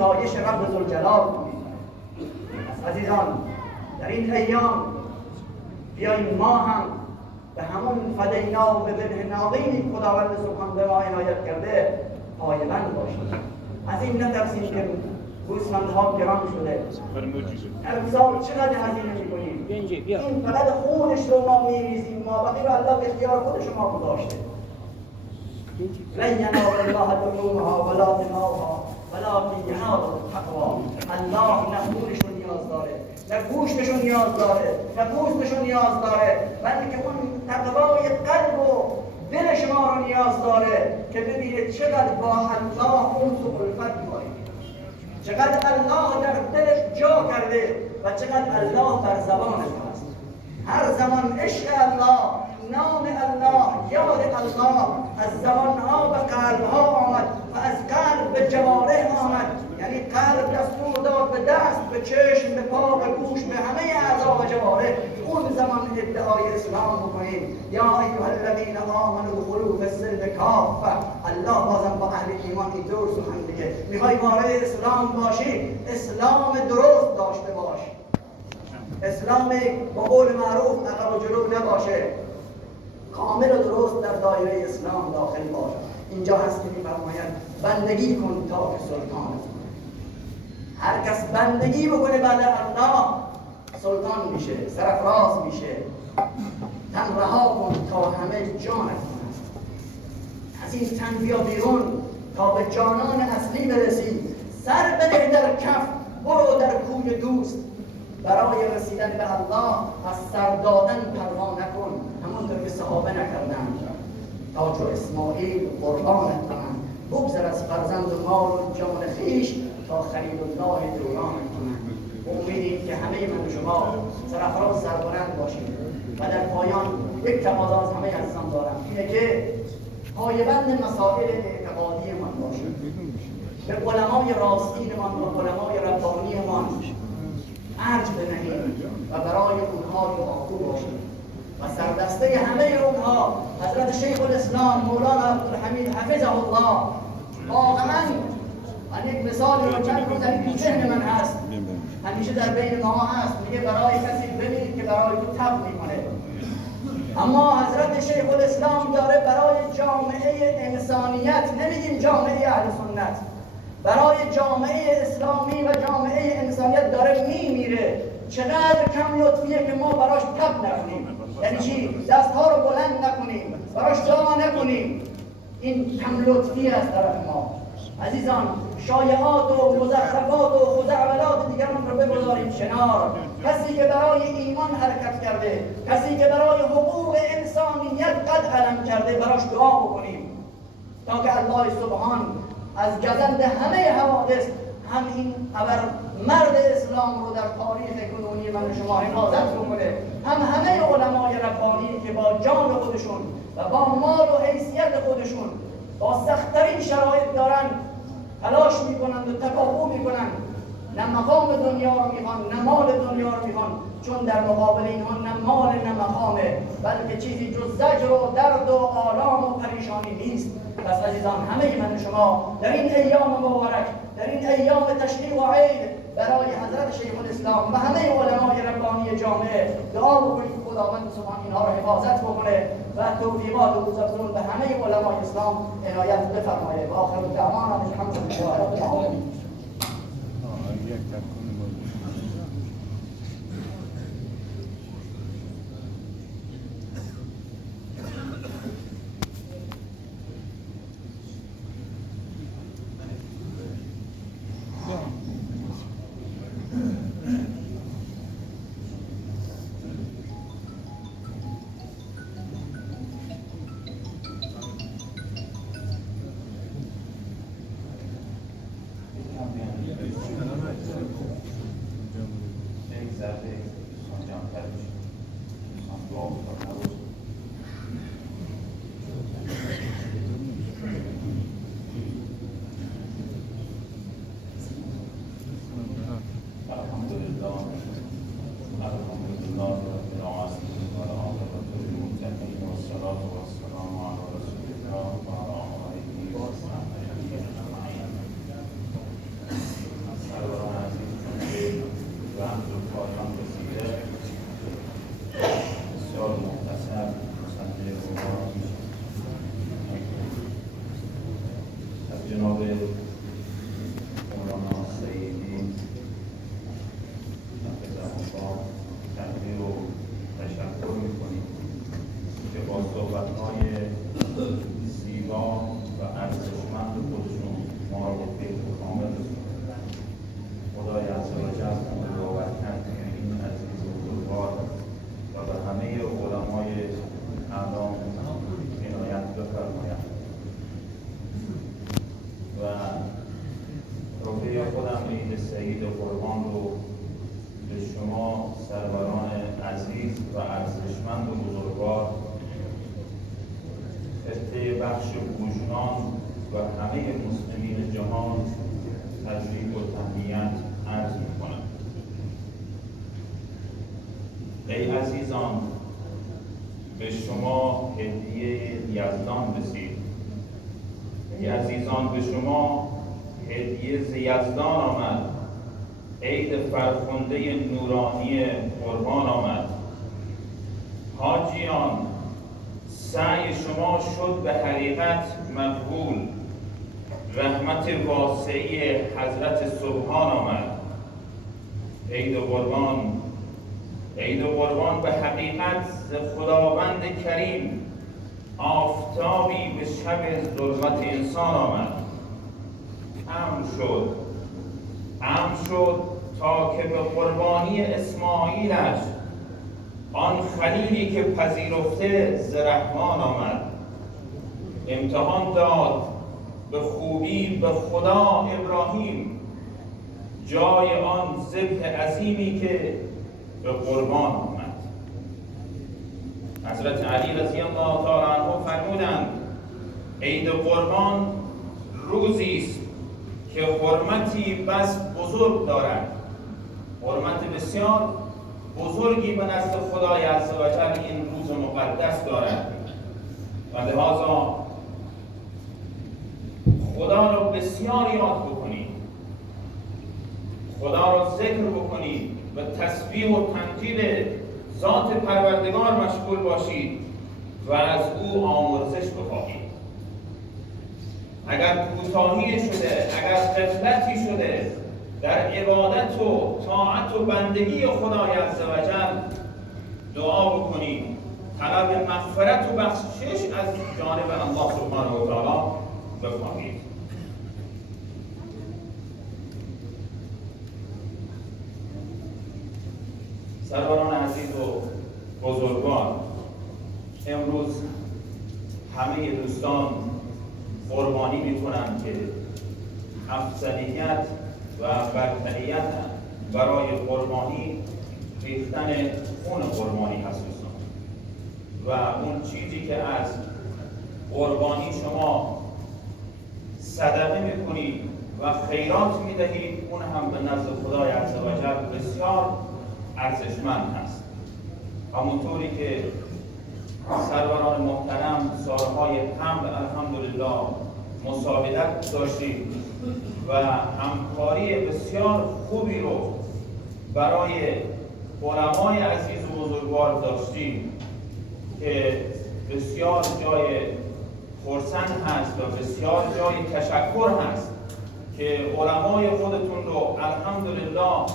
ستایش رب ذوالجلال کنید. عزیزان در این ایام بیاییم ما هم به همون فدینا و به بنه ناقینی خداوند سبحان به ما عنایت کرده پایبند باشیم. از این نترسیم که گوسفندها گران شده. امسال چقدر هزینه میکنیم؟ این فقط خونش رو ما میریزیم، ما بقیه رو الله به اختیار خودش ما گذاشته. لن ینال الله لحومها ولا دماؤها ولکن یناله التقوی. الله نه خونشون نیاز داره، نه گوشتشون نیاز داره، نه پوستشون نیاز داره، بلکه اون تقوای قلب و دل شما رو نیاز داره که ببینید چقدر با الله اون الفت می‌کنید، چقدر الله در دلش جا کرده و چقدر الله در زبانش هست. هر زمان عشق الله، نام الله، یاد الله از زبانها به قلبها آمد و از قلب به جوارح آمد. یعنی قلب دستور داد به دست، به چشم، به پا، به گوش، به همه اعضا و جوارح. اون زمان ادعای اسلام بکنید. یا ایها الذین آمنوا ادخلوا فی السلم کافه. الله بازم با اهل ایمان این دور سخن دیگه. میخوای وارد اسلام باشی، اسلام درست داشته باش. اسلام با قول معروف عقب و جلو نباشه، کامل و درست در دایره اسلام داخل باشه. اینجا هست که می‌فرماید بندگی کن تا که سلطان. هر کس بندگی بکنه بعد الله سلطان میشه، سرفراز میشه. تن رها کن تا همه جانت کنند. از این تن بیا بیرون تا به جانان اصلی برسی. سر بده در کف، برو در کوی دوست. برای رسیدن به الله از سر دادن پروا نکن، همونطور که صحابه نکردند. تا چو اسماعیل قربانت کنند، بگذر از فرزند و مال و جان خویش تا خلیل الله دورانت کنند. امیدیم که همه من و شما سرافراز سربلند باشیم. و در پایان یک تقاضا از همه عزیزان دارم، اینه که پایبند مسائل اعتقادی من باشیم، به علمای راستینمان و علمای ربانیمان ارج بنهیم و برای اونها دعاگو باشیم و سردسته همه اونها حضرت شیخ الاسلام مولانا عبدالحمید حفظه الله. واقعا من یک مثالی رو چند روز این ذهن من هست، همیشه در بین ما هست، میگه برای کسی ببینید که برای تو تب میکنه. اما حضرت شیخ الاسلام داره برای جامعه انسانیت، نمیگیم جامعه اهل سنت، برای جامعه اسلامی و جامعه انسانیت داره میمیره. چقدر کم لطفیه که ما براش تب نکنیم. یعنی چی؟ دستها رو بلند نکنیم، براش دعا نکنیم. این کم لطفی از طرف ما. عزیزان، شایعات و مزخرفات و خزعبلات دیگران رو بگذاریم کنار. کسی که برای ایمان حرکت کرده، کسی که برای حقوق انسانیت قد علم کرده، براش دعا بکنیم تا که الله سبحان از گزند همه حوادث هم این ابر مرد اسلام رو در تاریخ کنونی من و شما حفاظت بکنه، هم همه علمای ربانی که با جان خودشون و با مال و حیثیت خودشون با سخت‌ترین شرایط دارن تلاش میکنند و تکاپو میکنند. نه مقام دنیا رو میخوان، نه مال دنیا رو میخوان، چون در مقابل اینها نه مال نه مقامه، بلکه چیزی جز زجر و درد و آلام و پریشانی نیست. پس عزیزان، همه من شما در این ایام مبارک، در این ایام تشریق و عید برای حضرت شیخ الاسلام و همه علمای ربانی جامعه دعا بکنید خداوند سبحان اینها را حفاظت بکنه و توفیقات و روزافزون به همه علمای اسلام عنایت بفرمایه. و آخر دعوانا الحمدلله رب العالمین. خودم عید سعید قربان رو به شما سروران عزیز و ارزشمند و بزرگوار خطه بخش بوجنان و همه مسلمین جهان تبریک و تهنیت عرض می‌کنم. ای عزیزان، به شما هدیه یزدان رسید. ای عزیزان، به شما هدیه ز یزدان آمد. عید فرخنده نورانی قربان آمد. حاجیان، سعی شما شد به حقیقت مقبول. رحمت واسعی حضرت سبحان آمد. عید قربان، عید قربان به حقیقت ز خداوند کریم آفتابی به شب ظلمت انسان آمد. امر شد تا که به قربانی اسماعیلش آن خلیلی که پذیرفته ز رحمان آمد. امتحان داد به خوبی به خدا ابراهیم جای آن ذبح عظیمی که به قربان آمد. حضرت علی رضی الله تعالی عنه فرمودند عید قربان روزی است که حرمتی بس بزرگ دارد، حرمت بسیار بزرگی به نزد خدای عزوجل این روز مقدس دارد و لذا خدا را بسیار یاد بکنید، خدا را ذکر بکنید و تسبیح و تمجید ذات پروردگار مشغول باشید و از او آمرزش بخواهید. اگر کوتاهی شده، اگر غفلتی شده در عبادت و طاعت و بندگی خدای عزوجل، دعا بکنید، طلب مغفرت و بخشش از جانب الله سبحانه و تعالی بخواهید. سروران عزیز و بزرگوار، امروز همه دوستان قربانی میکنند که افضلیت و برتریت برای قربانی ریختن خون قربانی هست دوستان، و اون چیزی که از قربانی شما صدقه میکنید و خیرات میدهید، اون هم به نزد خدای عزوجل بسیار ارزشمند هست. همونطوری که سروران محترم سالهای قبل الحمدلله مساعدت داشتید و همکاری بسیار خوبی رو برای علمای عزیز و بزرگوار داشتیم که بسیار جای خرسند هست و بسیار جای تشکر هست که علمای خودتون رو الحمدلله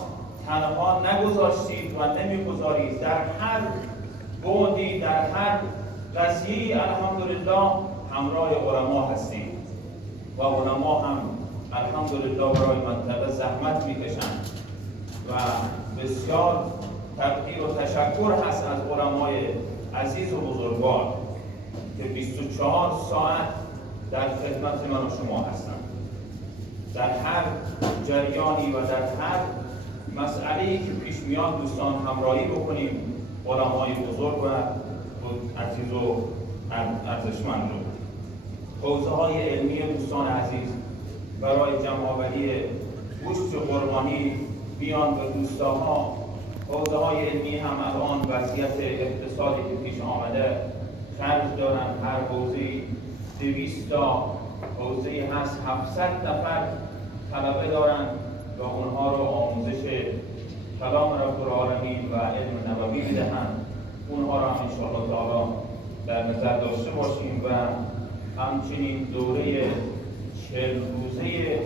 تنها نگذاشتید و نمیگذارید. در هر بعدی، در هر قضیه الحمدلله همراه علما هستید و علما هم الحمدلله برای منطقه زحمت میکشند و بسیار تقدیر و تشکر هست از علمای عزیز و بزرگوار که 24 ساعت در خدمت من و شما هستند. در هر جریانی و در هر مسئله‌ای که پیش میاد دوستان همراهی بکنیم علمای بزرگ و عزیز و ارزشمند رو. حوزه‌های علمی دوستان عزیز برای جمع‌آوری گوشت قربانی بیان به دوستاها، حوزه‌های علمی هم الان وضعیت اقتصادی که پیش آمده خرج دارن. هر حوزه‌ای 200 تا حوزه‌ای هست، 700 نفر طلبه دارن و اونها رو آموزش کلام رب العالمین و علم نبوی میدهند. اونها رو هم انشاءالله تعالی در نظر داشته باشیم و همچنین دوره 40 روزه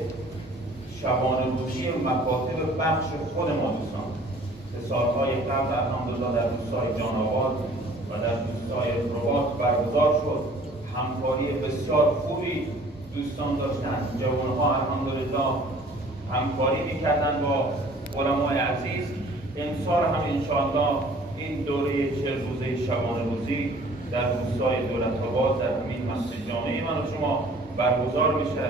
شبانه روزی مکاتب بخش خود ما دوستان که سالهای قبل الحمدلله در روستای جان‌آباد و در روستای رباط برگزار شد. همکاری بسیار خوبی دوستان داشتن، جوانها الحمدلله همکاری میکردن با علمای عزیز. امسال هم انشاءالله این دوره 40 روزه شبانه روزی در روستای دولت‌آباد در همین مسجد جامعه من و شما برگزار میشه.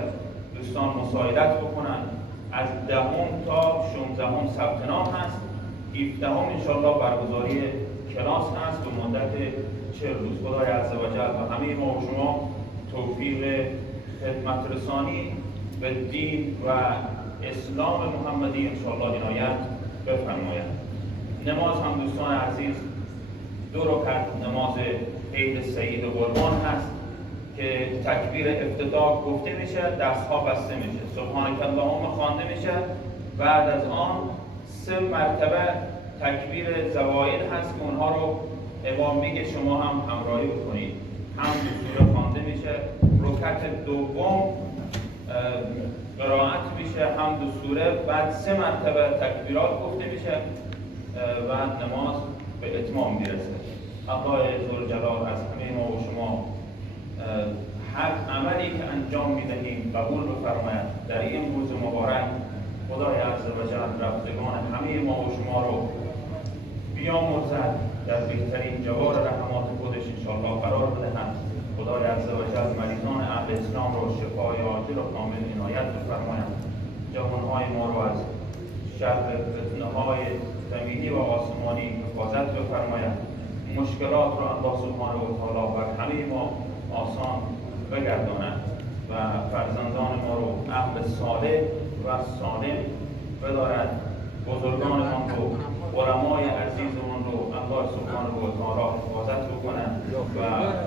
دوستان مساعدت بکنن. از 10 تا 16 ثبت نام هست. 17 انشالله برگزاری کلاس هست و مدت 40 روز. خدای عزوجل و همه ما و شما توفیق خدمت رسانی به دین و اسلام محمدی انشالله عنایت بفرماید. نماز هم دوستان عزیز 2 رکعت نماز عید سعید قربان هست که تکبیر افتتاح گفته میشه، دستها بسته میشه، سبحانک اللهم خوانده میشه، بعد از آن 3 مرتبه تکبیر زوائد هست که اونها رو امام میگه شما هم همراهی بکنید. هم سوره خوانده میشه، رکعت دوم قرائت میشه، هم سوره، بعد 3 مرتبه تکبیرات گفته میشه و نماز به اتمام میرسه. الله ذوالجلال از همه ما و شما هر عملی که انجام میدهیم قبول بفرماید. در این روز مبارک خدای عزوجل رفتگان همه ما و شما رو بیامرزد، در بهترین جوار رحمات خودش انشاءالله قرار بدهد. خدای عزوجل مریضان اهل اسلام رو شفای عاجل و کامل عنایت بفرماید. جوانهای ما رو از شر فتنه‌های زمینی و آسمانی حفاظت بفرماید. مشکلات رو الله سبحانه و تعالی بر همه ما آسان بگرداند و فرزندان ما رو اهل صالح و سالم بدارد. بزرگانمان رو، علمای عزیزمان رو الله سبحانه و تعالی حفاظت بکنند و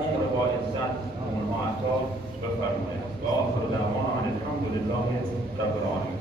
عمر با عزت اونها عطا بفرماید. و آخر دعوانا ان الحمد لله رب العالمین.